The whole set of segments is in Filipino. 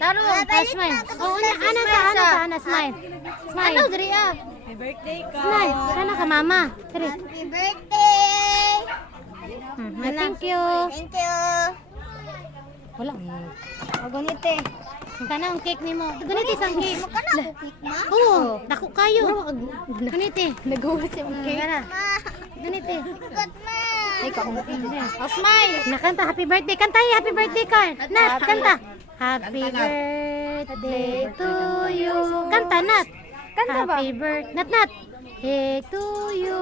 Taro. Smile. Oh, ana, smile. Smile. Ano, diri ah. Happy birthday ka. Smile. Kana ka, mama. Dali. Happy birthday. Thank you. Thank you. Wala. O, ganite. Kana ang cake nimo. Ganito isang cake. Kana ako cake, ma? Oo, dako kayo. Ganito. Nag-uwas yung cake. Kana. Ma. Ganito. Good, ma. Ay, ka oh, smile. Nakanta, happy birthday. Kanta, happy birthday ka. Nat, kanta. Happy birthday to you. Kanta, Nat. Kanta ba? Happy birthday. Nat. Hey to you.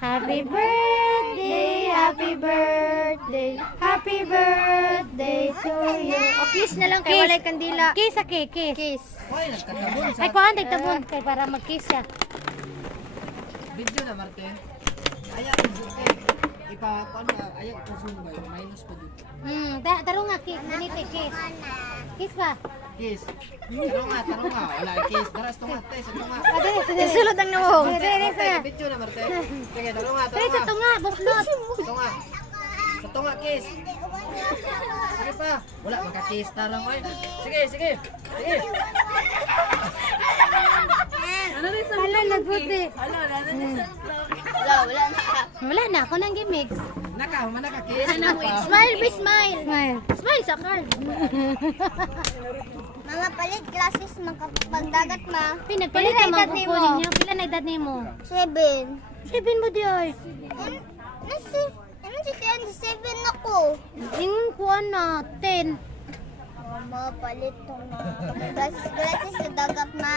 Happy birthday, happy birthday, happy birthday to you. O, kiss na lang kay walay kandila. Kiss, okay, kiss. Kiss. Hoy, nagtatabon sa Ay, kuhaan, tabon kay para mag-kiss siya. video na, Marte. Ayak ko dito. Ipa-kuan na, ayak ko zoom ba? Minus pa dito. Taro nga, kiss. Ganito, kiss. Kiss ba? Kiss. Tarong nga. Wala, kiss. Daras tunga, tes, tunga. Isulod ang nawong. Video na, Marte. Sige, tarong nga. Try sa tunga, buslot. Tunga. Sa tunga, kiss. Sige pa. Wala, maka-kiss. Tarong, oy. Sige. Hala, nagbuti. Wala na. Wala na, ako nang gimix. Naka, manaka-kiss. Smile, be smile. Smile. Smile sa card. Mga palit classes makapagdagat ma. Pinagpalit Pila ka edad mga nimo? kukunin niya. Pila na edad nimo? 7. 7 mo di ay. Ano si 7 ako? Ingon kuan na, 10. Mama, palit to na. Glasses sa dagat ma.